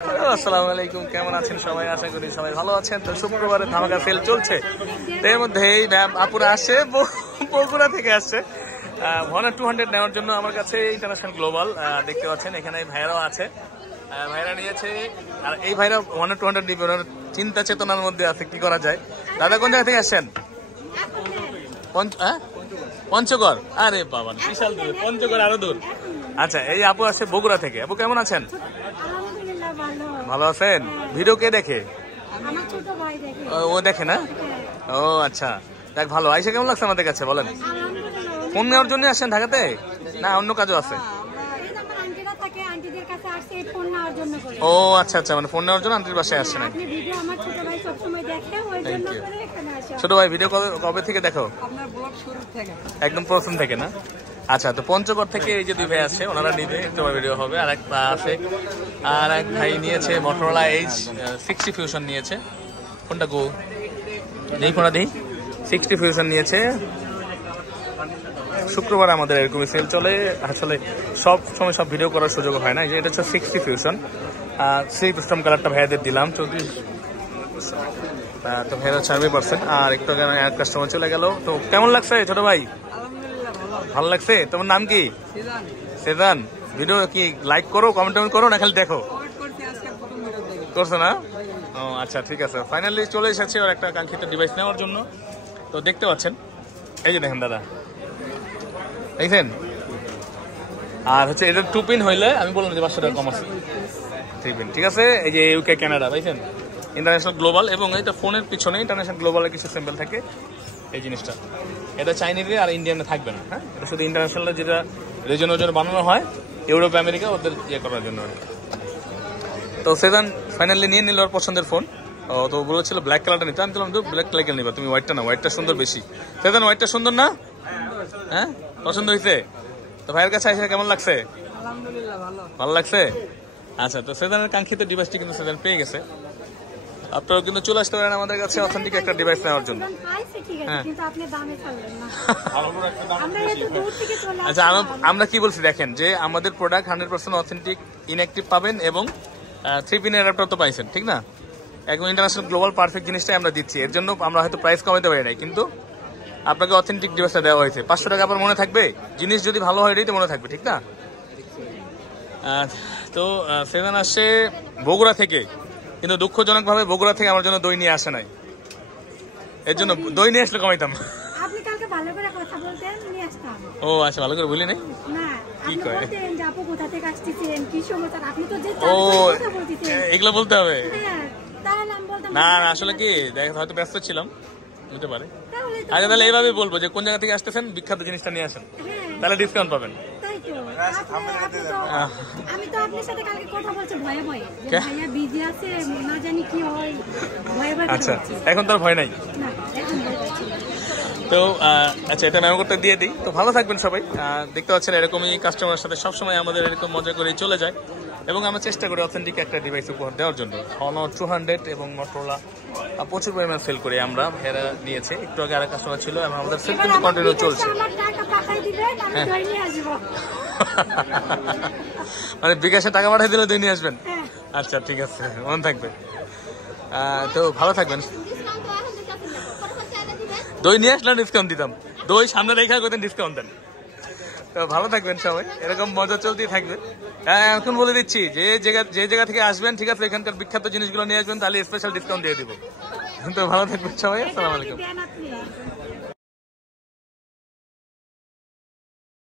আসসালামু আলাইকুম, কেমন আছেন সবাই? আশা করি সবাই ভালো আছেন। তো শুক্রবারে ধামাকা সেল চলছে, এর মধ্যে এই ম্যাম আপুরা আসে বগুড়া থেকে আসছে Honor 200 নেওয়ার জন্য আমার কাছে। ইন্টারন্যাশনাল গ্লোবাল দেখতে পাচ্ছেন, এখানে ভাইরাও আছে, ভাইরা নিয়েছে। আর এই ভাইরা Honor 200 নিবে, ওনার চিন্তা চেতনার মধ্যে আছে কি করা যায়। দাদা কোন জায়গা থেকে আসছেন? পঞ্চগড়। আরে বাবা, বিশাল দূর, পঞ্চগড় আরো দূর। আচ্ছা, এই আপু আসছে বগুড়া থেকে। আপু কেমন আছেন? ভালো আছেন? ভিডিও কে দেখে? ও দেখে না? ও আচ্ছা, দেখ ভালো। আইসা কেমন লাগছে আমাদের কাছে বলেন? ফোন নেওয়ার জন্য আসছেন ঢাকাতে, না অন্য কাজও আছে? ও আচ্ছা আচ্ছা, মানে ফোন নেওয়ার জন্য আন্টির বাসায় আসছেন। ছোট ভাই ভিডিও কবে থেকে দেখো? একদম প্রথম থেকে না? আচ্ছা, তো পঞ্চগড় থেকে এই যে দুই ভাই আছে, ওনারা নিবে, তোমার ভিডিও হবে। আর এক আছে, আর এক ভাই নিয়েছে Motorola H60 Fusion নিয়েছে। কোনটা গো নেই, কোনটা নেই, 60 Fusion নিয়েছে। শুক্রবার আমাদের এরকমই সেল চলে, আসলে সব সময় সব ভিডিও করার সুযোগ হয় না। এটা হচ্ছে 60 Fusion, সেই কাস্টম কালারটা ভাইয়াদের দিলাম 34। তো ভাইয়া 40%, আর একটু এক কাস্টমার চলে গেল। তো কেমন লাগছে ছোট ভাই? ভালো লাগছে। তোমার নাম কি? সেজান। ভিডিও কি লাইক করো, কমেন্ট করো, না খালি দেখো? করছো না? ও আচ্ছা, ঠিক আছে। ফাইনালি চলে এসেছে ওর একটা কাঙ্ক্ষিত ডিভাইস নেওয়ার জন্য। তো দেখতে পাচ্ছেন, এই যে দেখেন দাদা, দেখছেন? আর হচ্ছে এটা 2 পিন হইলে আমি বললাম যে 500 টাকা কম আছে। 3 পিন, ঠিক আছে। এই যে ইউকে কানাডা, পাইছেন? ইন্টারন্যাশনাল গ্লোবাল, এবং এটা ফোনের পিছনে ইন্টারন্যাশনাল গ্লোবালের কিছু সিম্বল থাকে। এই জিনিসটা এটা চাইনিজে আর ইন্ডিয়ানে থাকবে না। হ্যাঁ, এটা শুধু ইন্টারন্যাশনাল যেটা রিজনের জন্য বানানো হয়, ইউরোপ আমেরিকা ওদের ইয়ে করার জন্য। তো সেজান ফাইনালি নিয়ে নিল ওর পছন্দের ফোন। তো বলেছিল ব্ল্যাক কালারটা নিতে, আমি বললাম ব্ল্যাক কালার নিবা তুমি, হোয়াইটটা না, হোয়াইটটা সুন্দর বেশি। সেজান হোয়াইটটা সুন্দর না? হ্যাঁ, পছন্দ হয়েছে? তো ভাইয়ের কাছে আসে কেমন লাগছে? ভালো লাগছে। আচ্ছা, তো সেজানের কাঙ্ক্ষিত ডিভাইসটি কিন্তু সেজান পেয়ে গেছে। আপনারা কিন্তু চলে আসতে পারেন আমাদের কাছে অথেন্টিক একটা ডিভাইস নেওয়ার জন্য। আচ্ছা, আমরা কি বলছি দেখেন, যে আমাদের প্রোডাক্ট 100% অথেন্টিক, ইনঅ্যাক্টিভ পাবেন, এবং 3 পিন অ্যাডাপ্টার তো পাইছেন, ঠিক না? একদম ইন্টারন্যাশনাল গ্লোবাল পারফেক্ট জিনিসটাই আমরা দিচ্ছি। এর জন্য আমরা হয়তো প্রাইস কমাতে পারি নাই, কিন্তু আপনাকে অথেন্টিক ডিভাইসটা দেওয়া হয়েছে। 500 টাকা আপনার মনে থাকবে, জিনিস যদি ভালো হয় এটাই তো মনে থাকবে, ঠিক না? তো সেজান আসছে বগুড়া থেকে, কিন্তু দুঃখজনকভাবে বগুড়া থেকে আমার জন্য দই নিয়ে আসে নাই। এর জন্য দই নিয়ে আসলে কমাইতাম। ও আচ্ছা, ভালো করে বলি নাই। কি কয়? ও এগুলো বলতে হবে না, আসলে কি দেখ, হয়তো ব্যস্ত ছিলাম, বুঝতে পারে। আগে তাহলে এইভাবে বলবো যে কোন জায়গা থেকে আসতেছেন, বিখ্যাত জিনিসটা নিয়ে আসেন, তাহলে ডিসকাউন্ট পাবেন। আচ্ছা, এখন তো আর ভয় নাই। তো আচ্ছা, এটা মেমো করতে দিয়ে দিই। তো ভালো থাকবেন সবাই। দেখতে পাচ্ছেন এরকমই কাস্টমারের সাথে সবসময় আমাদের এরকম মজা করে চলে যায়, এবং আমরা চেষ্টা করি অথেন্টিক একটা ডিভাইস উপহার দেওয়ার জন্য। Honor 200 এবং Motorola প্রচুর পরিমাণ সেল করি আমরা। হেরা নিয়েছে একটু আগে, আরেক কাস্টমার ছিল, এবং আমাদের সেল কিন্তু কন্টিনিউ চলছে। মানে বিকাশে টাকা পাঠিয়ে দিলে দই নিয়ে আসবেন? আচ্ছা, ঠিক আছে, মনে থাকবে। তো ভালো থাকবেন। দই নিয়ে আসলে ডিসকাউন্ট দিতাম, দই সামনে রেখা করতেন, ডিসকাউন্ট দেন। তো ভালো থাকবেন সবাই, এরকম মজা চলতেই থাকবে। এখন বলে দিচ্ছি, যে জায়গা থেকে আসবেন, ঠিক আছে, এখানকার বিখ্যাত জিনিসগুলো নিয়ে আসবেন, তাহলে স্পেশাল ডিসকাউন্ট দিয়ে দিব। তো ভালো থাকবেন সবাই, আসসালামু আলাইকুম।